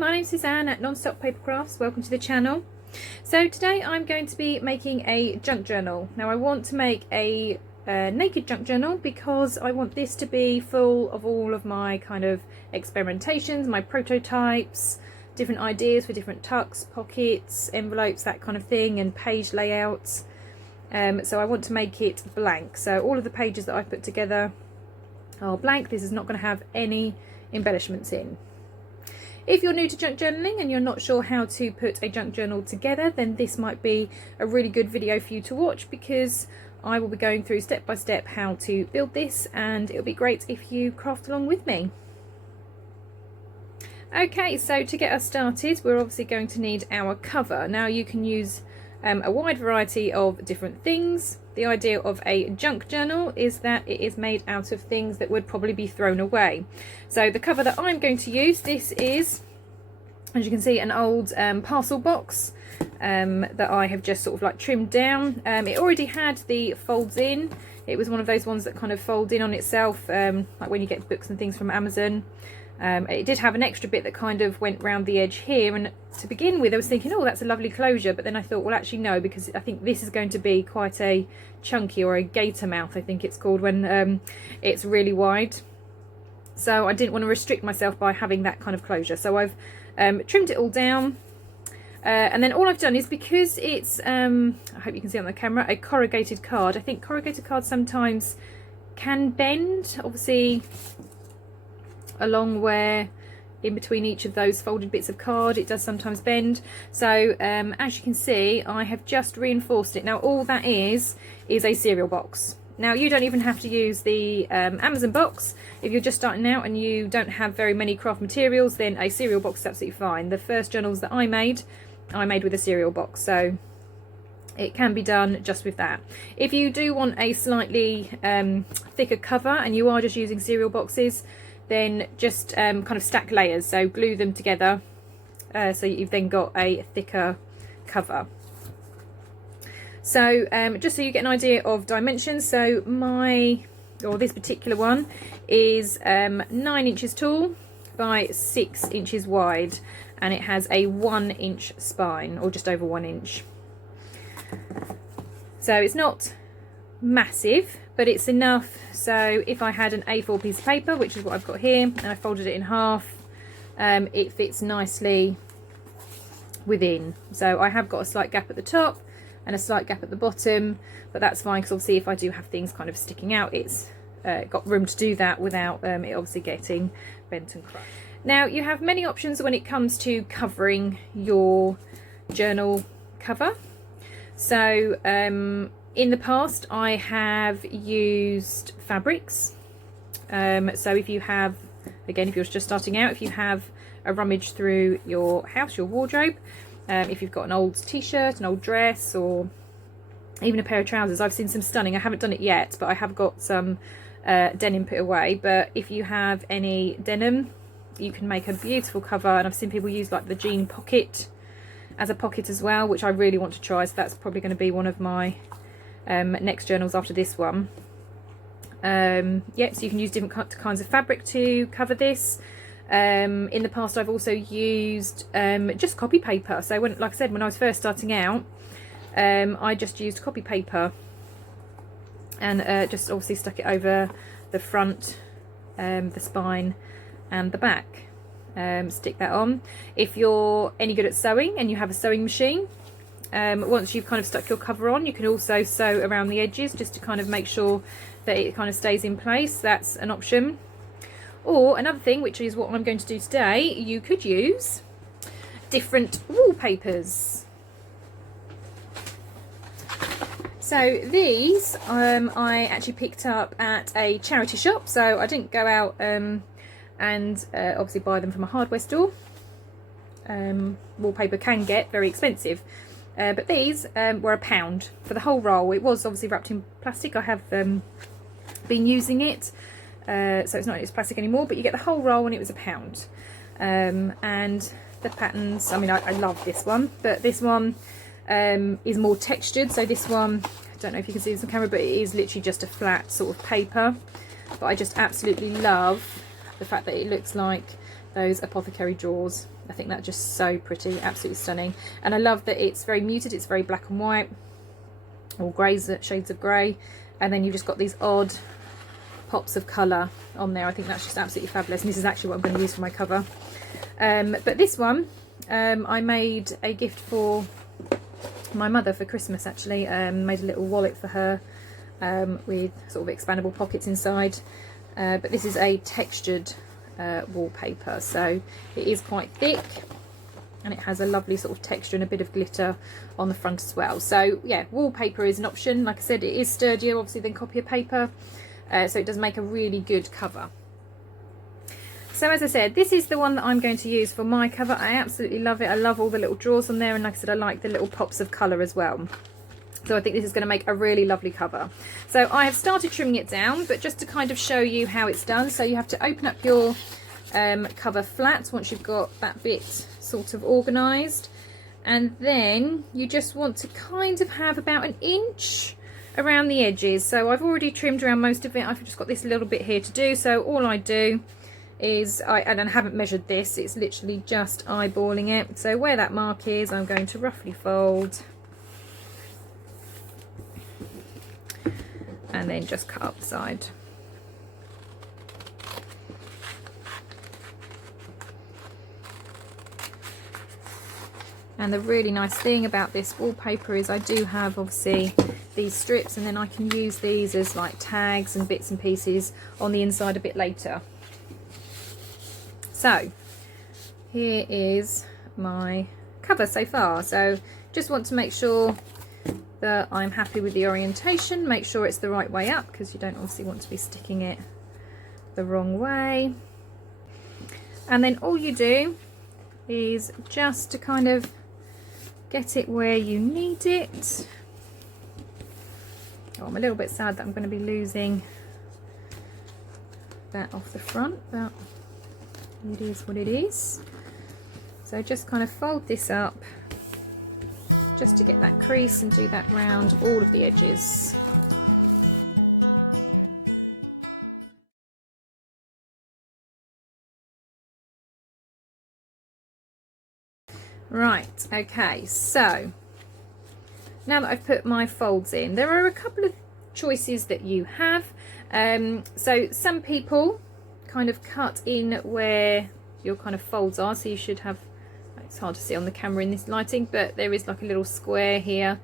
my name's Suzanne at Nonstop Papercrafts. Welcome to the channel. So today I'm going to be making a junk journal. Now I want to make a naked junk journal because I want this to be full of all of my kind of experimentations, my prototypes, different ideas for different tucks, pockets, envelopes, that kind of thing, and page layouts. So I want to make it blank. So all of the pages that I put together are blank. This is not going to have any embellishments in. If you're new to junk journaling and you're not sure how to put a junk journal together, then this might be a really good video for you to watch, because I will be going through step by step how to build this, and it'll be great if you craft along with me. Okay, so to get us started, we're obviously going to need our cover. Now you can use a wide variety of different things. The idea of a junk journal is that it is made out of things that would probably be thrown away. So the cover that I'm going to use, this is, as you can see, an old parcel box that I have just sort of like trimmed down. It already had the folds in. It was one of those ones that kind of fold in on itself, like when you get books and things from Amazon. It did have an extra bit that kind of went round the edge here, and to begin with I was thinking, oh, that's a lovely closure, but then I thought, well, actually no, because I think this is going to be quite a chunky, or a gator mouth I think it's called, when it's really wide. So I didn't want to restrict myself by having that kind of closure, so I've trimmed it all down, and then all I've done is, because it's I hope you can see on the camera, a corrugated card. I think corrugated cards sometimes can bend, obviously along where in between each of those folded bits of card it does sometimes bend. So as you can see, I have just reinforced it. Now all that is a cereal box. Now you don't even have to use the Amazon box. If you're just starting out and you don't have very many craft materials, then a cereal box is absolutely fine. The first journals that I made with a cereal box, so it can be done just with that. If you do want a slightly thicker cover and you are just using cereal boxes, then just kind of stack layers, so glue them together, so you've then got a thicker cover. So just so you get an idea of dimensions, so this particular one is 9 inches tall by 6 inches wide, and it has a 1 inch spine, or just over 1 inch. So it's not massive, but it's enough. So if I had an A4 piece of paper, which is what I've got here, and I folded it in half, it fits nicely within. So I have got a slight gap at the top and a slight gap at the bottom, but that's fine, because obviously if I do have things kind of sticking out, it's got room to do that without it obviously getting bent and crushed. Now you have many options when it comes to covering your journal cover. So in the past I have used fabrics. So if you have, again, if you're just starting out, if you have a rummage through your house, your wardrobe, if you've got an old t-shirt, an old dress, or even a pair of trousers, I've seen some stunning, I haven't done it yet, but I have got some denim put away. But if you have any denim, you can make a beautiful cover, and I've seen people use like the jean pocket as a pocket as well, which I really want to try, so that's probably going to be one of my next journals after this one. Yeah, so you can use different kinds of fabric to cover this. In the past I've also used just copy paper. So when, like I said, when I was first starting out, I just used copy paper, and just obviously stuck it over the front, the spine and the back. Stick that on. If you're any good at sewing and you have a sewing machine, once you've kind of stuck your cover on, you can also sew around the edges just to kind of make sure that it kind of stays in place. That's an option. Or another thing, which is what I'm going to do today, you could use different wallpapers. So these I actually picked up at a charity shop, so I didn't go out and obviously buy them from a hardware store. Wallpaper can get very expensive. But these were £1 for the whole roll. It was obviously wrapped in plastic. I have been using it, so it's plastic anymore, but you get the whole roll and it was £1. And the patterns, I mean, I love this one, but this one is more textured. So this one, I don't know if you can see this on camera, but it is literally just a flat sort of paper. But I just absolutely love the fact that it looks like those apothecary drawers. I think that's just so pretty, absolutely stunning. And I love that it's very muted, it's very black and white, or greys, shades of grey, and then you've just got these odd pops of colour on there. I think that's just absolutely fabulous, and this is actually what I'm going to use for my cover. But this one I made a gift for my mother for Christmas, actually. Made a little wallet for her with sort of expandable pockets inside, but this is a textured wallpaper, so it is quite thick and it has a lovely sort of texture and a bit of glitter on the front as well. So yeah, wallpaper is an option. Like I said, it is sturdier obviously than copy paper, so it does make a really good cover. So as I said, this is the one that I'm going to use for my cover. I absolutely love it. I love all the little drawers on there, and like I said, I like the little pops of colour as well. So I think this is going to make a really lovely cover. So I have started trimming it down, but just to kind of show you how it's done. So you have to open up your cover flat once you've got that bit sort of organised, and then you just want to kind of have about 1 inch around the edges. So I've already trimmed around most of it. I've just got this little bit here to do. So all I do is and I haven't measured this, it's literally just eyeballing it. So where that mark is, I'm going to roughly fold and then just cut up the side. And the really nice thing about this wallpaper is I do have obviously these strips, and then I can use these as like tags and bits and pieces on the inside a bit later. So here is my cover so far. So just want to make sure that I'm happy with the orientation, make sure it's the right way up, because you don't obviously want to be sticking it the wrong way. And then all you do is just to kind of get it where you need it. Oh, I'm a little bit sad that I'm going to be losing that off the front, but it is what it is. So just kind of fold this up just to get that crease and do that round all of the edges. Right, okay, so now that I've put my folds in, there are a couple of choices that you have. So some people kind of cut in where your kind of folds are, so you should have, it's hard to see on the camera in this lighting, but there is like a little square here,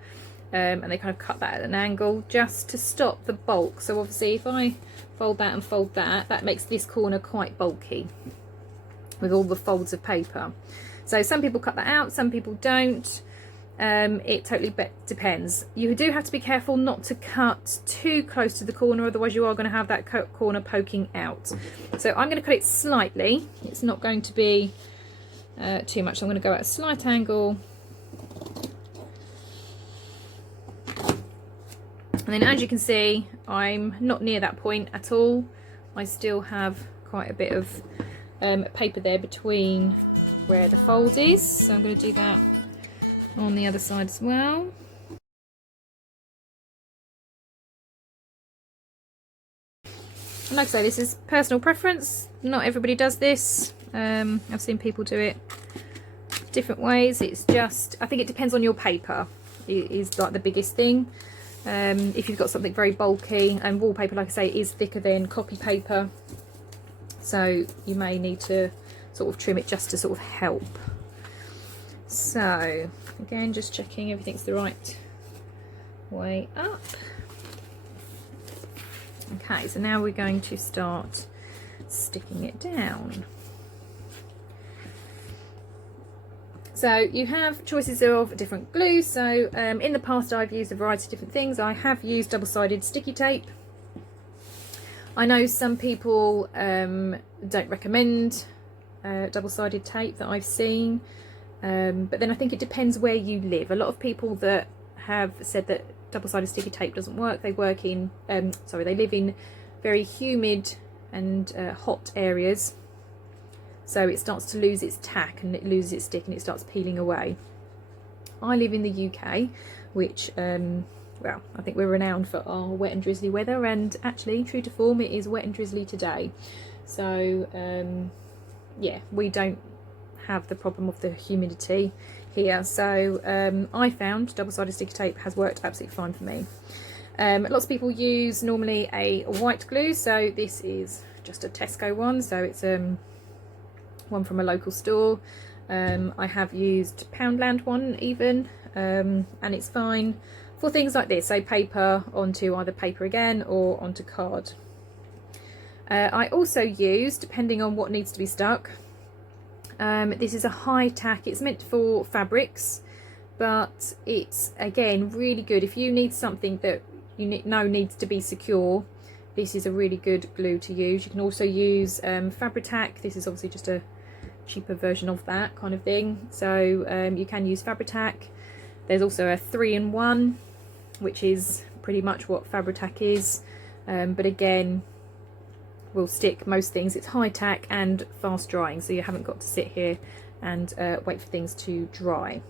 and they kind of cut that at an angle just to stop the bulk. So obviously if I fold that and fold that, that makes this corner quite bulky with all the folds of paper. So some people cut that out, some people don't. It totally depends. You do have to be careful not to cut too close to the corner, otherwise you are going to have that corner poking out. So I'm going to cut it slightly. It's not going to be too much. I'm going to go at a slight angle. And then as you can see, I'm not near that point at all. I still have quite a bit of paper there between where the fold is. So I'm going to do that on the other side as well. And like I say, this is personal preference. Not everybody does this. I've seen people do it different ways. It's just, I think it depends on your paper. It is like the biggest thing. If you've got something very bulky, and wallpaper, like I say, is thicker than copy paper, so you may need to sort of trim it just to sort of help. So again, just checking everything's the right way up. Okay, so now we're going to start sticking it down. So you have choices of different glues. So in the past I've used a variety of different things. I have used double-sided sticky tape. I know some people don't recommend double-sided tape that I've seen, but then I think it depends where you live. A lot of people that have said that double-sided sticky tape doesn't work, they work in they live in very humid and hot areas, so it starts to lose its tack and it loses its stick and it starts peeling away. I live in the UK, which well, I think we're renowned for our wet and drizzly weather, and actually, true to form, it is wet and drizzly today. So yeah, we don't have the problem of the humidity here. So I found double-sided sticky tape has worked absolutely fine for me. Lots of people use normally a white glue, so this is just a Tesco one, so it's one from a local store. I have used Poundland one even, and it's fine for things like this, so paper onto either paper again or onto card. I also use, depending on what needs to be stuck, this is a high tack. It's meant for fabrics, but it's again really good if you need something that you know needs to be secure. This is a really good glue to use. You can also use Fabri-Tac. This is obviously just a cheaper version of that kind of thing, so you can use Fabri-Tac. There's also a 3-in-1, which is pretty much what Fabri-Tac is, but again will stick most things. It's high tack and fast drying, so you haven't got to sit here and wait for things to dry.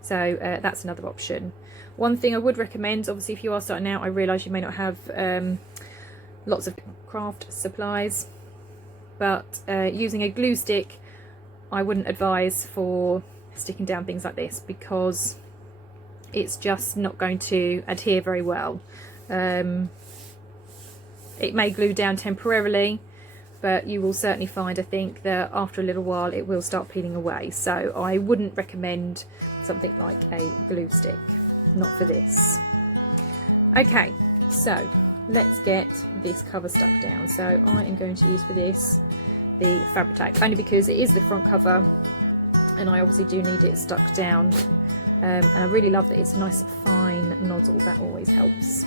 So that's another option. One thing I would recommend, obviously if you are starting out, I realise you may not have lots of craft supplies, but using a glue stick I wouldn't advise for sticking down things like this, because it's just not going to adhere very well. It may glue down temporarily, but you will certainly find, I think, that after a little while it will start peeling away. So I wouldn't recommend something like a glue stick, not for this. Okay, so let's get this cover stuck down. So I am going to use for this the Fabri-Tac, only because it is the front cover and I obviously do need it stuck down, and I really love that it's a nice fine nozzle. That always helps.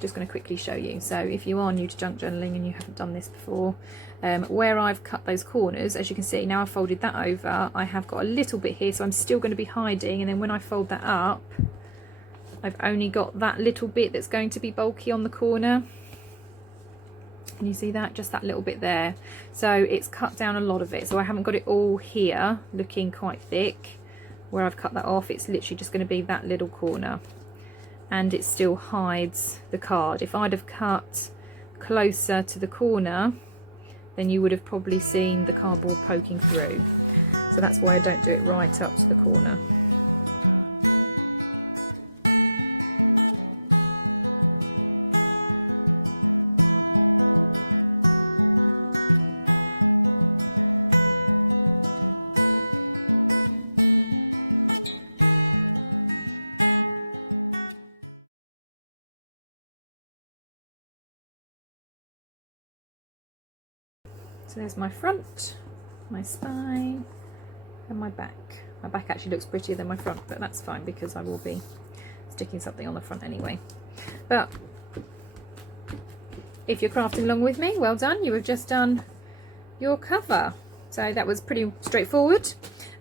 Just going to quickly show you. So if you are new to junk journaling and you haven't done this before, where I've cut those corners, as you can see, now I've folded that over, I have got a little bit here, so I'm still going to be hiding, and then when I fold that up, I've only got that little bit that's going to be bulky on the corner. Can you see that? Just that little bit there. So it's cut down a lot of it, so I haven't got it all here looking quite thick. Where I've cut that off, it's literally just going to be that little corner, and it still hides the card. If I'd have cut closer to the corner, then you would have probably seen the cardboard poking through. So that's why I don't do it right up to the corner. So there's my front, my spine, and my back. My back actually looks prettier than my front, but that's fine because I will be sticking something on the front anyway. But if you're crafting along with me, well done, you have just done your cover. So that was pretty straightforward.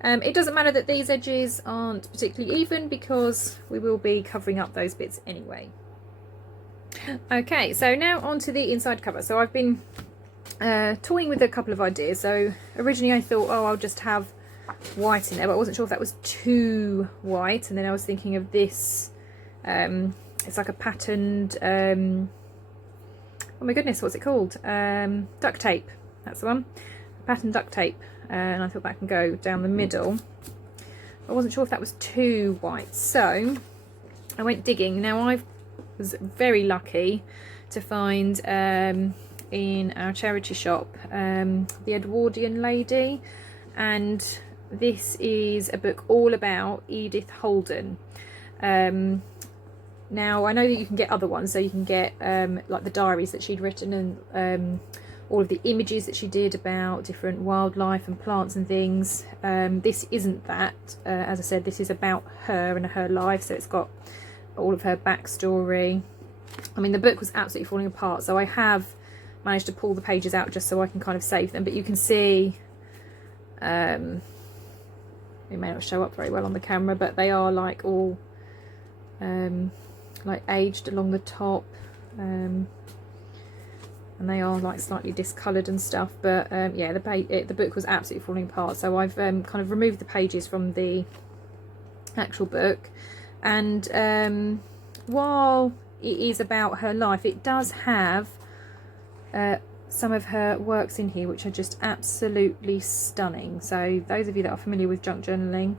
It doesn't matter that these edges aren't particularly even, because we will be covering up those bits anyway. Okay, so now onto the inside cover. So I've been toying with a couple of ideas. So originally I thought, oh, I'll just have white in there, but I wasn't sure if that was too white. And then I was thinking of this, it's like a patterned, oh my goodness, what's it called? Duct tape, that's the one. Patterned duct tape, and I thought that can go down the middle. I wasn't sure if that was too white, so I went digging. Now I was very lucky to find in our charity shop The Edwardian Lady, and this is a book all about Edith Holden. Now I know that you can get other ones, so you can get like the diaries that she'd written, and all of the images that she did about different wildlife and plants and things. This isn't that. As I said, this is about her and her life, so it's got all of her backstory. I mean, the book was absolutely falling apart, so I have managed to pull the pages out just so I can kind of save them, but you can see it may not show up very well on the camera, but they are like all like aged along the top, and they are like slightly discoloured and stuff, but yeah, the book was absolutely falling apart, so I've kind of removed the pages from the actual book. And while it is about her life, it does have some of her works in here which are just absolutely stunning. So those of you that are familiar with junk journaling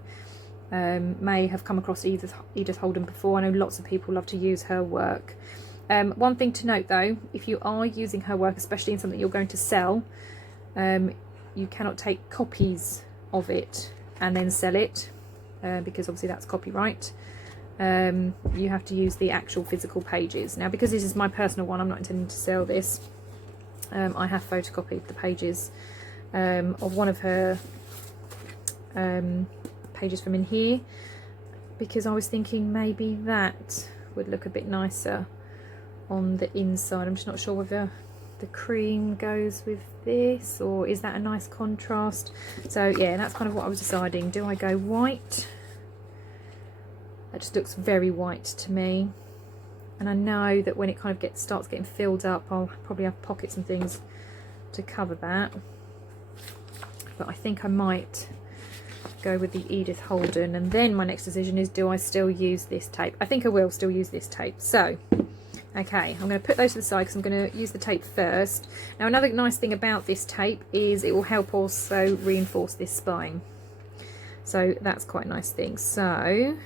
may have come across Edith Holden before. I know lots of people love to use her work. One thing to note though, if you are using her work, especially in something you're going to sell, you cannot take copies of it and then sell it, because obviously that's copyright. You have to use the actual physical pages. Now, because this is my personal one, I'm not intending to sell this. I have photocopied the pages of one of her pages from in here, because I was thinking maybe that would look a bit nicer on the inside. I'm just not sure whether the cream goes with this, or is that a nice contrast. So yeah, that's kind of what I was deciding. Do I go white? That just looks very white to me, and I know that when it kind of starts getting filled up, I'll probably have pockets and things to cover that, but I think I might go with the Edith Holden. And then my next decision is, do I still use this tape? I think I will still use this tape. So okay, I'm going to put those to the side because I'm going to use the tape first. Now, another nice thing about this tape is it will help also reinforce this spine, so that's quite a nice thing. So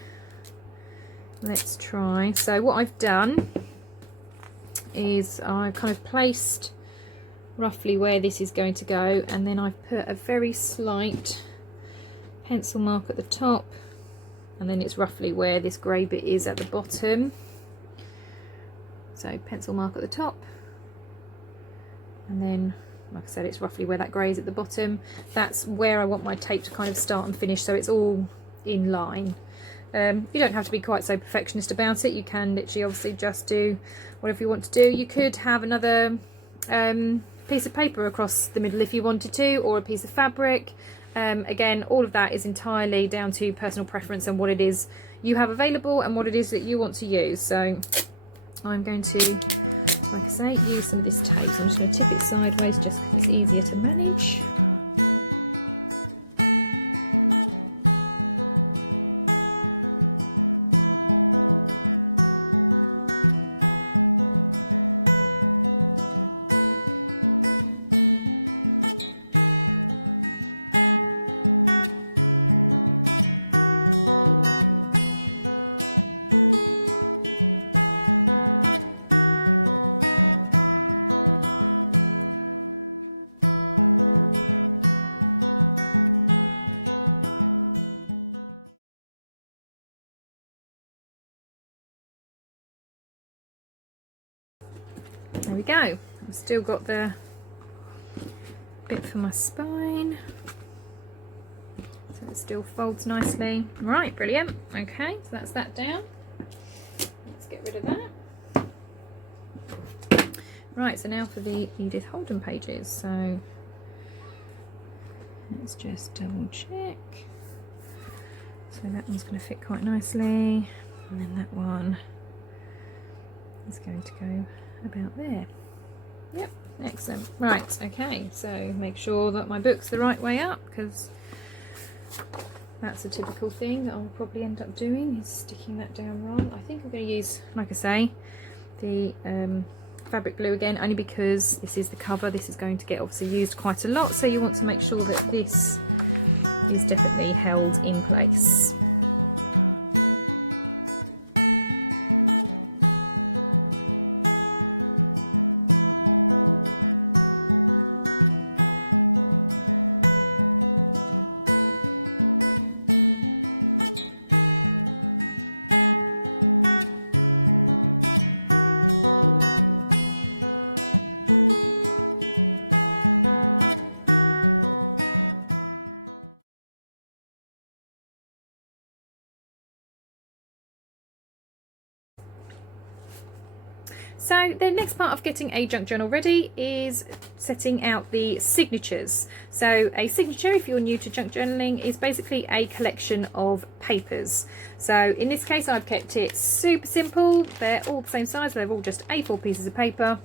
let's try. So what I've done is I kind of placed roughly where this is going to go, and then I've put a very slight pencil mark at the top, and then it's roughly where this grey bit is at the bottom. So pencil mark at the top, and then like I said, it's roughly where that grey is at the bottom. That's where I want my tape to kind of start and finish, so it's all in line. You don't have to be quite so perfectionist about it. You can literally obviously just do whatever you want to do. You could have another piece of paper across the middle if you wanted to, or a piece of fabric. Again, all of that is entirely down to personal preference and what it is you have available and what it is that you want to use. So I'm going to, like I say, use some of this tape. So I'm just going to tip it sideways just because it's easier to manage. There we go. I've still got the bit for my spine, so it still folds nicely. Right, brilliant. Okay, so that's that down. Let's get rid of that. Right, so now for the Edith Holden pages. So let's just double check. So that one's going to fit quite nicely, and then that one is going to go about there. Yep, excellent. Right, okay, so make sure that my book's the right way up, because that's a typical thing that I'll probably end up doing, is sticking that down wrong. I think I'm going to use, like I say, the fabric glue again, only because this is the cover. This is going to get obviously used quite a lot, so you want to make sure that this is definitely held in place. So the next part of getting a junk journal ready is setting out the signatures. So a signature, if you're new to junk journaling, is basically a collection of papers. So in this case I've kept it super simple. They're all the same size, they're all just A4 pieces of paper.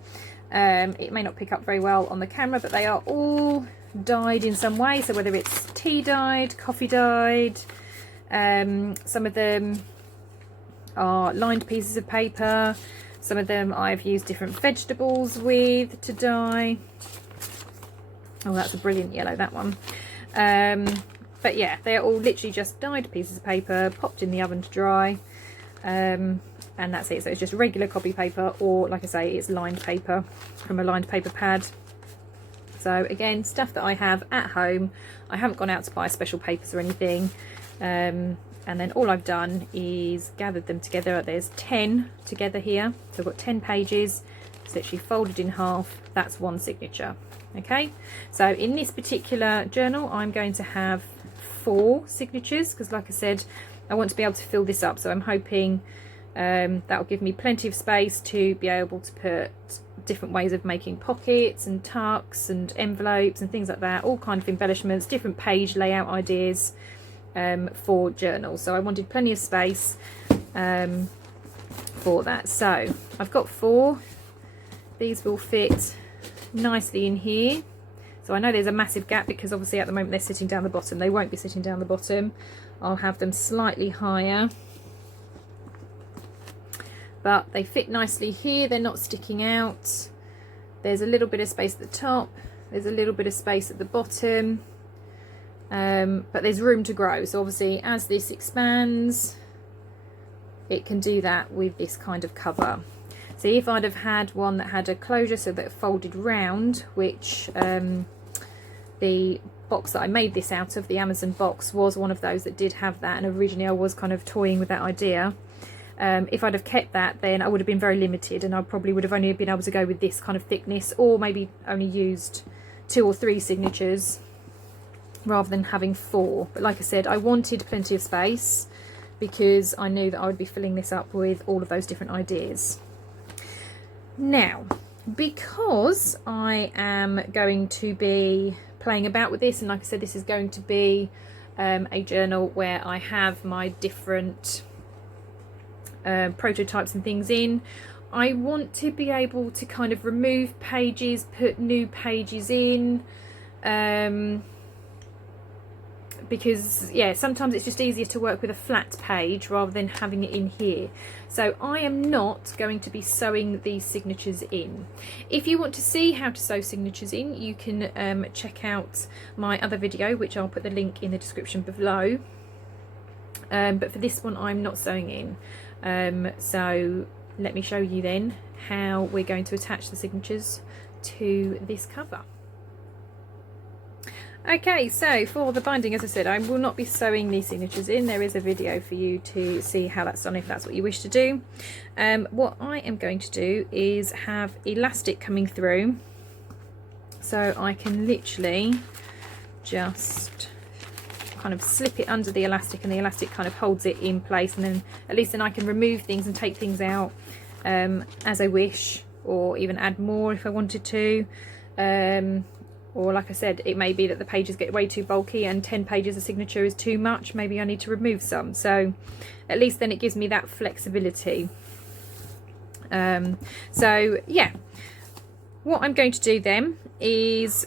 It may not pick up very well on the camera, but they are all dyed in some way. So whether it's tea dyed, coffee dyed, some of them are lined pieces of paper. Some of them I've used different vegetables with to dye. Oh, that's a brilliant yellow, that one. But yeah, they're all literally just dyed pieces of paper, popped in the oven to dry. And that's it. So it's just regular copy paper, or like I say, it's lined paper from a lined paper pad. So again, stuff that I have at home. I haven't gone out to buy special papers or anything. And then all I've done is gathered them together. There's 10 together here. So I've got 10 pages. It's literally folded in half. That's one signature. Okay. So in this particular journal, I'm going to have 4 signatures because, like I said, I want to be able to fill this up. So I'm hoping that will give me plenty of space to be able to put different ways of making pockets and tucks and envelopes and things like that. All kind of embellishments, different page layout ideas. For journals, so I wanted plenty of space for that. So I've got 4. These will fit nicely in here. So I know there's a massive gap because obviously at the moment they're sitting down the bottom. They won't be sitting down the bottom. I'll have them slightly higher, but they fit nicely here. They're not sticking out. There's a little bit of space at the top. There's a little bit of space at the bottom. But there's room to grow, so obviously as this expands it can do that with this kind of cover. See, if I'd have had one that had a closure so that it folded round, which the box that I made this out of, the Amazon box, was one of those that did have that, and originally I was kind of toying with that idea. If I'd have kept that, then I would have been very limited, and I probably would have only been able to go with this kind of thickness, or maybe only used 2 or 3 signatures rather than having 4. But like I said, I wanted plenty of space because I knew that I would be filling this up with all of those different ideas. Now, because I am going to be playing about with this, and like I said, this is going to be a journal where I have my different prototypes and things in, I want to be able to kind of remove pages, put new pages in, because yeah, sometimes it's just easier to work with a flat page rather than having it in here. So I am not going to be sewing these signatures in. If you want to see how to sew signatures in, you can check out my other video, which I'll put the link in the description below. But for this one I'm not sewing in. So let me show you then how we're going to attach the signatures to this cover. Okay, so for the binding, as I said, I will not be sewing these signatures in. There is a video for you to see how that's done if that's what you wish to do. What I am going to do is have elastic coming through, so I can literally just kind of slip it under the elastic, and the elastic kind of holds it in place, and then at least then I can remove things and take things out as I wish, or even add more if I wanted to. Or like I said, it may be that the pages get way too bulky and 10 pages of signature is too much. Maybe I need to remove some. So at least then it gives me that flexibility. So yeah, what I'm going to do then is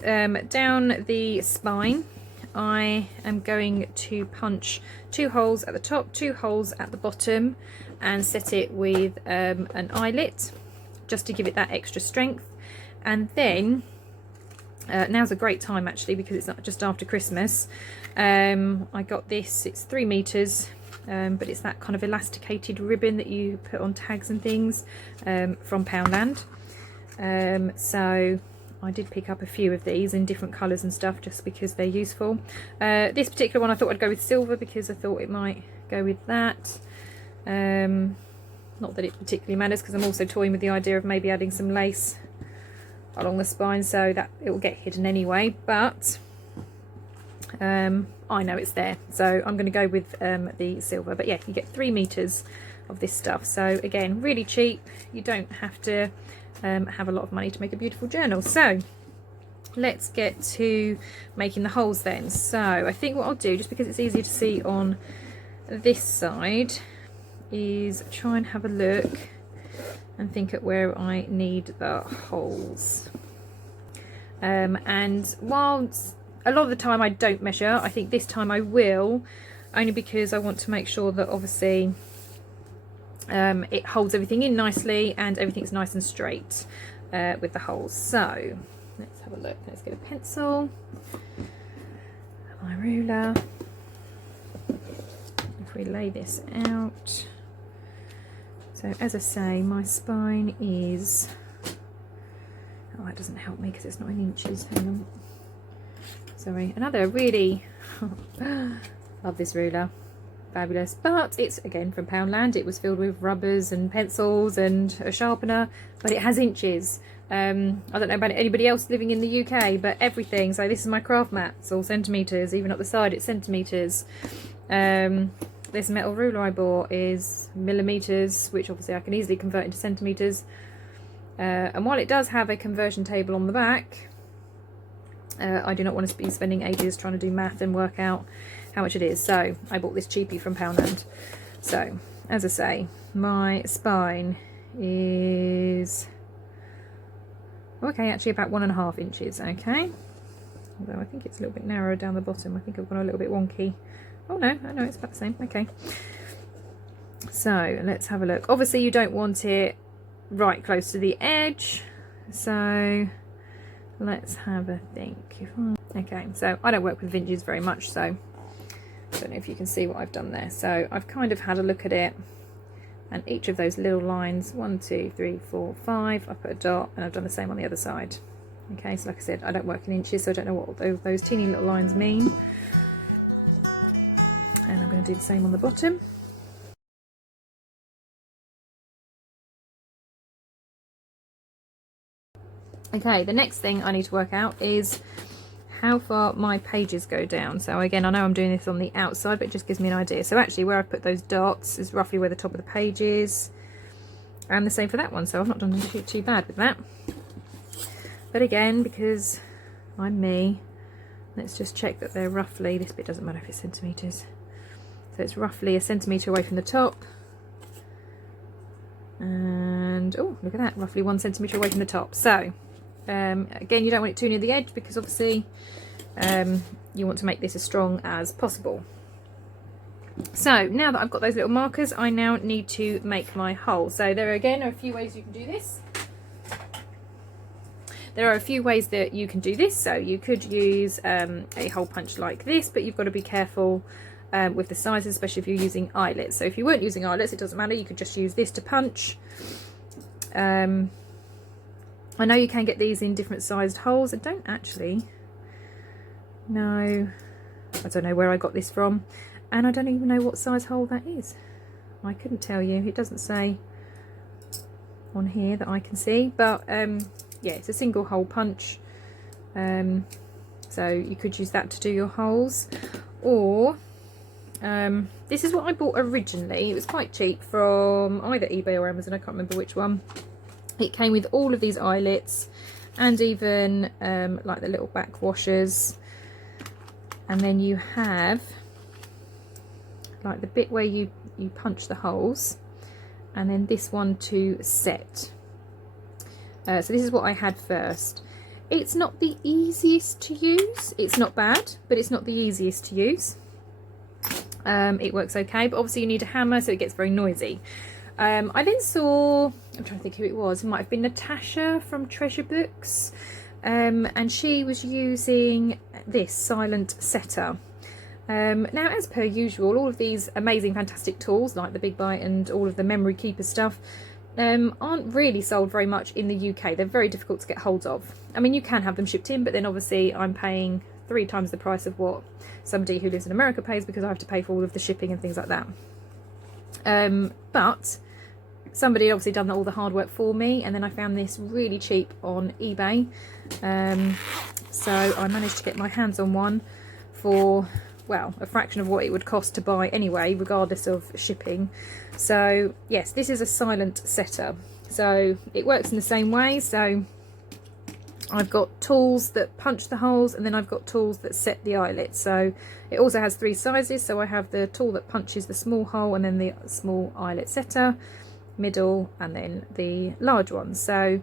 down the spine, I am going to punch 2 holes at the top, 2 holes at the bottom, and set it with an eyelet just to give it that extra strength. And then now's a great time actually, because it's not just after Christmas. I got this, it's 3 meters, but it's that kind of elasticated ribbon that you put on tags and things from Poundland. So I did pick up a few of these in different colours and stuff just because they're useful. This particular one I thought I'd go with silver because I thought it might go with that. Not that it particularly matters, because I'm also toying with the idea of maybe adding some lace along the spine so that it will get hidden anyway, but I know it's there, so I'm going to go with the silver. But yeah, you get 3 meters of this stuff. So again, really cheap. You don't have to have a lot of money to make a beautiful journal. So let's get to making the holes then. So I think what I'll do, just because it's easier to see on this side, is try and have a look and think at where I need the holes. And while a lot of the time I don't measure, I think this time I will, only because I want to make sure that obviously it holds everything in nicely and everything's nice and straight with the holes. So let's have a look. Let's get a pencil, my ruler. If we lay this out, so as I say, my spine is, oh, that doesn't help me because it's not in inches. Hang on. Sorry, another really love this ruler, fabulous. But it's again from Poundland. It was filled with rubbers and pencils and a sharpener, but it has inches. I don't know about anybody else living in the UK, but everything. So this is my craft mat. It's all centimeters. Even up the side, it's centimeters. This metal ruler I bought is millimeters, which obviously I can easily convert into centimeters. And while it does have a conversion table on the back, I do not want to be spending ages trying to do math and work out how much it is. So I bought this cheapie from Poundland. So as I say, my spine is, okay, actually about 1.5 inches. Okay, although I think it's a little bit narrower down the bottom. I think I've gone a little bit wonky. Oh no, it's about the same. Okay, so let's have a look. Obviously you don't want it right close to the edge, so let's have a think. Okay, so I don't work with hinges very much, so I don't know if you can see what I've done there. So I've kind of had a look at it, and each of those little lines, 1 2 3 4 5, I put a dot, and I've done the same on the other side. Okay, so like I said, I don't work in inches, so I don't know what those teeny little lines mean. And I'm going to do the same on the bottom. Okay, the next thing I need to work out is how far my pages go down. So again, I know I'm doing this on the outside, but it just gives me an idea. So actually where I've put those dots is roughly where the top of the page is, and the same for that one, so I've not done too bad with that. But again, because I'm me, let's just check that they're roughly, this bit doesn't matter if it's centimetres, so it's roughly 1 centimetre away from the top, and oh look at that, roughly 1 centimetre away from the top. So again, you don't want it too near the edge, because obviously you want to make this as strong as possible. So now that I've got those little markers, I now need to make my hole. So there again are a few ways you can do this. There are a few ways that you can do this. So you could use a hole punch like this, but you've got to be careful with the sizes, especially if you're using eyelets. So if you weren't using eyelets, it doesn't matter, you could just use this to punch. I know you can get these in different sized holes. I don't actually know, I don't know where I got this from, and I don't even know what size hole that is. I couldn't tell you, it doesn't say on here that I can see, but yeah, it's a single hole punch, so you could use that to do your holes. Or this is what I bought originally. It was quite cheap from either eBay or Amazon, I can't remember which one. It came with all of these eyelets and even like the little back washers, and then you have like the bit where you punch the holes, and then this one to set. So this is what I had first. It's not the easiest to use. It's not bad, but it's not the easiest to use. It works okay, but obviously you need a hammer, so it gets very noisy. I then saw, I'm trying to think who it was, it might have been Natasha from Treasure Books, and she was using this silent setter. Now, as per usual, all of these amazing fantastic tools like the Big Bite and all of the memory keeper stuff aren't really sold very much in the UK. They're very difficult to get hold of. I mean, you can have them shipped in, but then obviously I'm paying 3 times the price of what somebody who lives in America pays, because I have to pay for all of the shipping and things like that. But somebody had obviously done all the hard work for me, and then I found this really cheap on eBay. So I managed to get my hands on one for, well, a fraction of what it would cost to buy anyway, regardless of shipping. So yes, this is a silent setter, so it works in the same way. So I've got tools that punch the holes, and then I've got tools that set the eyelet. So it also has 3 sizes, so I have the tool that punches the small hole, and then the small eyelet setter, middle, and then the large one. So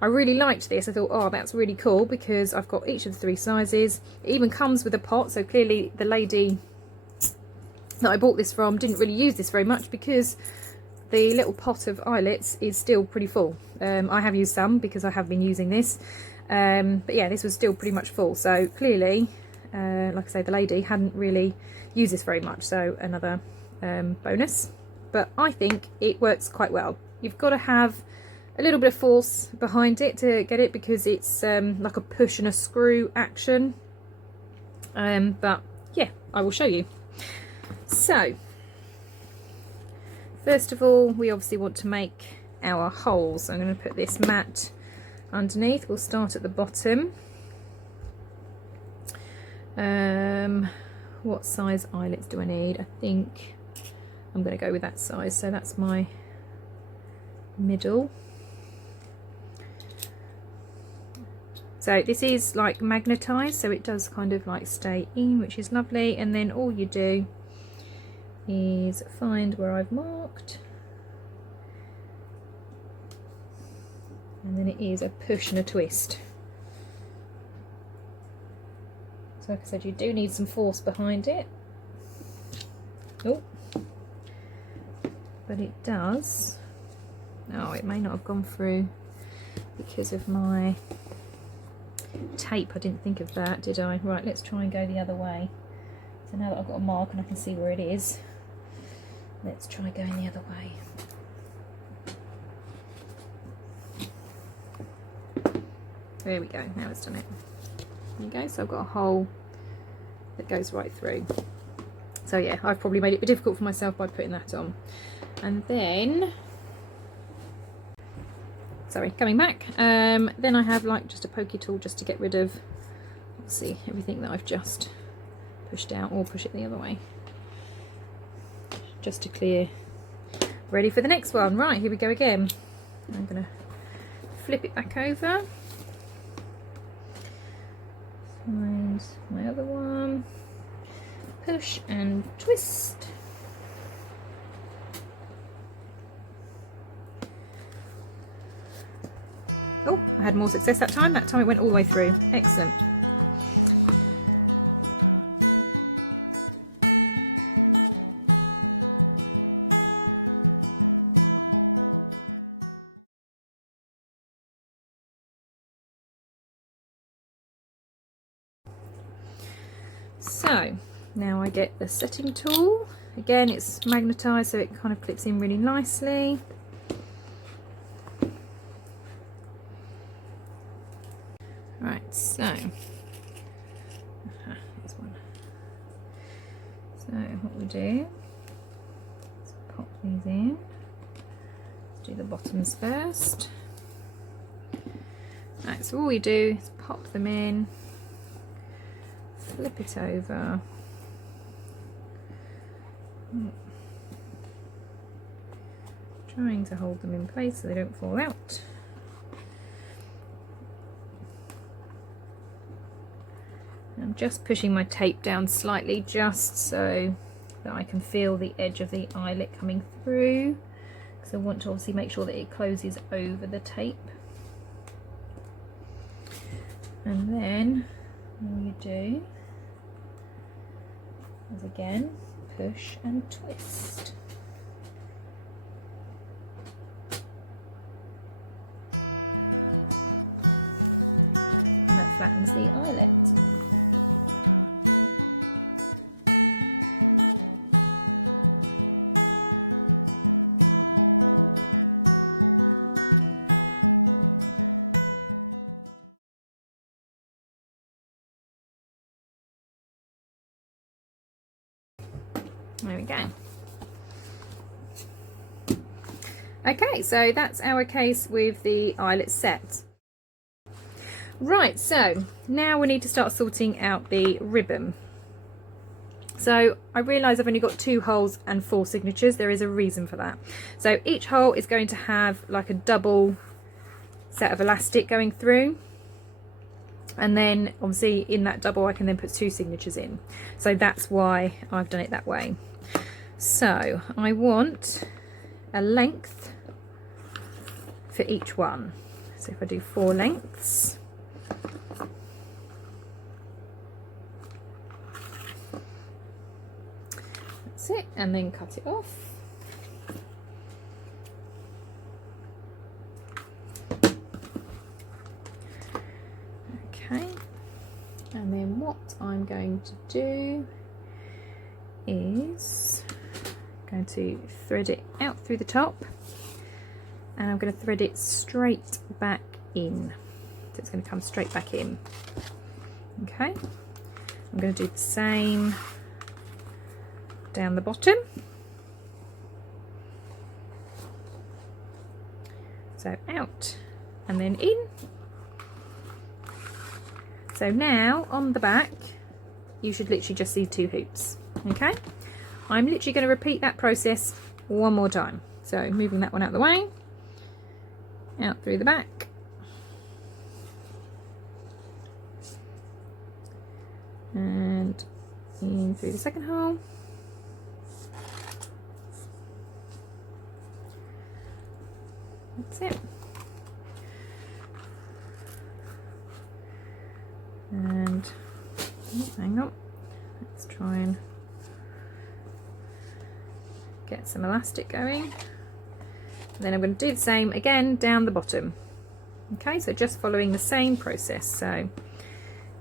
I really liked this. I thought, oh, that's really cool, because I've got each of the 3 sizes. It even comes with a pot, so clearly the lady that I bought this from didn't really use this very much, because the little pot of eyelets is still pretty full. I have used some because I have been using this, but yeah, this was still pretty much full. So clearly, like I say, the lady hadn't really used this very much, so another bonus. But I think it works quite well. You've got to have a little bit of force behind it to get it, because it's like a push and a screw action. But yeah, I will show you. So first of all, we obviously want to make our holes. So I'm going to put this mat underneath. We'll start at the bottom. What size eyelets do I need? I think I'm going to go with that size. So that's my middle. So this is like magnetized, so it does kind of like stay in, which is lovely. And then all you do is find where I've marked, and then it is a push and a twist. So like I said, you do need some force behind it. Oh, but it does. Oh, it may not have gone through because of my tape. I didn't think of that, did I? Right, let's try and go the other way. So now that I've got a mark and I can see where it is, let's try going the other way. There we go, now it's done it. There you go, so I've got a hole that goes right through. So yeah, I've probably made it a bit difficult for myself by putting that on. And then, sorry, coming back, then I have like just a pokey tool just to get rid of, let's see, everything that I've just pushed out, or push it the other way, just to clear. Ready for the next one. Right, here we go again. I'm gonna flip it back over, find my other one, push and twist. Oh, I had more success that time. That time it went all the way through. Excellent. So now I get the setting tool. Again, it's magnetized, so it kind of clips in really nicely. Right, so this one. So what we do is pop these in. Let's do the bottoms first. Right, so all we do is pop them in, flip it over, trying to hold them in place so they don't fall out. I'm just pushing my tape down slightly just so that I can feel the edge of the eyelet coming through, because I want to obviously make sure that it closes over the tape. And then all you do is again push and twist. And that flattens the eyelet. There we go. Okay, so that's our case with the eyelet set. Right, so now we need to start sorting out the ribbon. So I realise I've only got 2 holes and 4 signatures. There is a reason for that. So each hole is going to have like a double set of elastic going through, and then obviously in that double I can then put 2 signatures in. So that's why I've done it that way. So I want a length for each one. So if I do 4 lengths, that's it, and then cut it off. Okay, and then what I'm going to do is going to thread it out through the top, and I'm going to thread it straight back in. So it's going to come straight back in. Okay, I'm going to do the same down the bottom. So out and then in. So now on the back you should literally just see 2 hoops. Okay, I'm literally going to repeat that process one more time. So moving that one out of the way, out through the back, and in through the second hole, that's it. And oh, hang on, let's try and get some elastic going. And then I'm going to do the same again down the bottom. Okay, so just following the same process. So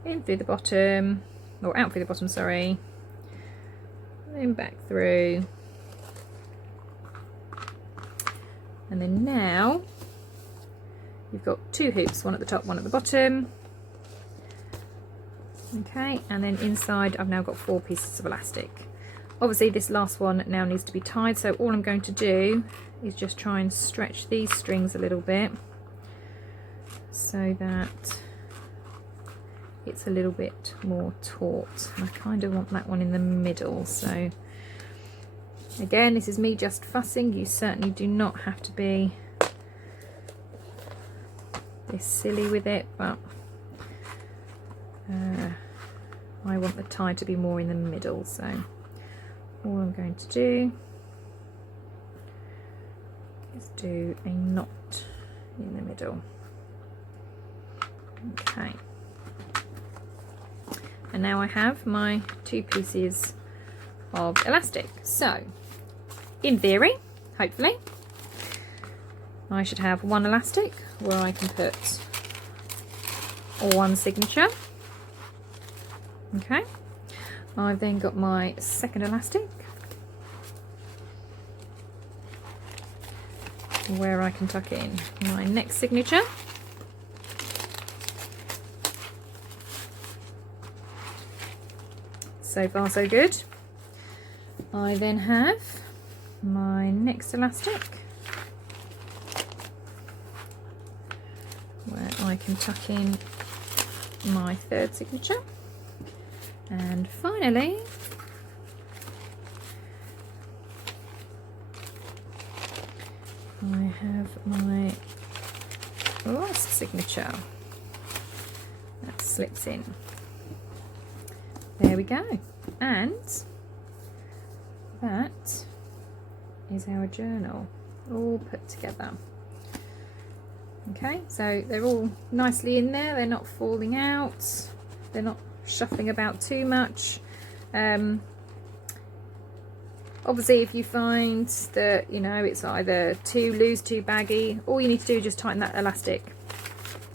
in through the bottom, or out through the bottom, sorry, then back through, and then now you've got 2 hoops, one at the top, one at the bottom. Okay, and then inside I've now got 4 pieces of elastic. Obviously this last one now needs to be tied, so all I'm going to do is just try and stretch these strings a little bit so that it's a little bit more taut. I kind of want that one in the middle. So again, this is me just fussing. You certainly do not have to be this silly with it, but I want the tie to be more in the middle. So all I'm going to do is do a knot in the middle. Okay, and now I have my 2 pieces of elastic. So in theory, hopefully, I should have 1 elastic where I can put 1 signature. Okay, I've then got my second elastic where I can tuck in my next signature. So far so good. I then have my next elastic where I can tuck in my third signature, and finally I have my last signature that slips in. There we go, and that is our journal all put together. Okay, so they're all nicely in there, they're not falling out, they're not shuffling about too much. Obviously if you find that, you know, it's either too loose, too baggy, all you need to do is just tighten that elastic.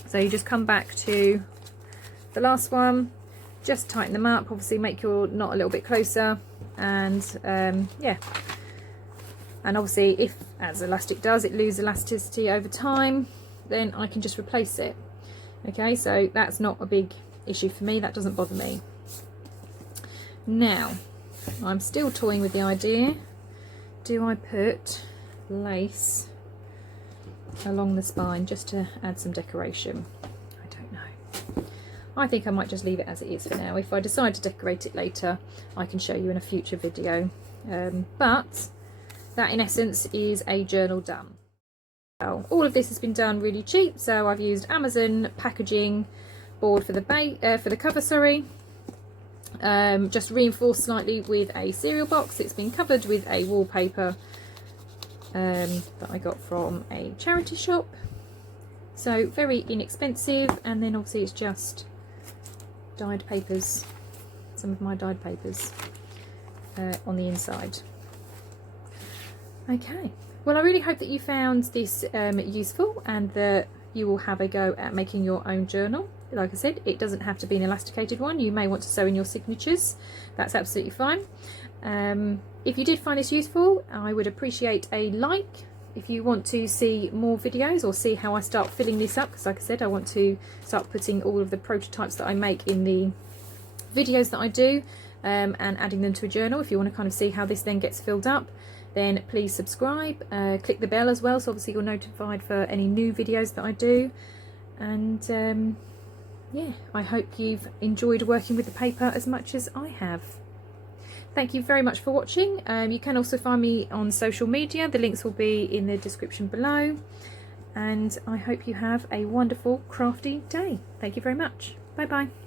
So you just come back to the last one, just tighten them up, obviously make your knot a little bit closer, and yeah, and obviously if, as elastic does, it loses elasticity over time, then I can just replace it. Okay, so that's not a big issue for me, that doesn't bother me. Now I'm still toying with the idea, do I put lace along the spine just to add some decoration? I don't know. I think I might just leave it as it is for now. If I decide to decorate it later, I can show you in a future video. But that in essence is a journal done. All of this has been done really cheap, so I've used Amazon packaging board for the cover, sorry. Just reinforced slightly with a cereal box. It's been covered with a wallpaper that I got from a charity shop, so very inexpensive. And then obviously it's just dyed papers, some of my dyed papers on the inside. Okay, well, I really hope that you found this useful and that you will have a go at making your own journal. Like I said, it doesn't have to be an elasticated one. You may want to sew in your signatures. That's absolutely fine. If you did find this useful, I would appreciate a like. If you want to see more videos or see how I start filling this up, because like I said, I want to start putting all of the prototypes that I make in the videos that I do and adding them to a journal. If you want to kind of see how this then gets filled up, then please subscribe, click the bell as well, so obviously you're notified for any new videos that I do. And yeah, I hope you've enjoyed working with the paper as much as I have. Thank you very much for watching. You can also find me on social media. The links will be in the description below. And I hope you have a wonderful crafty day. Thank you very much. Bye bye.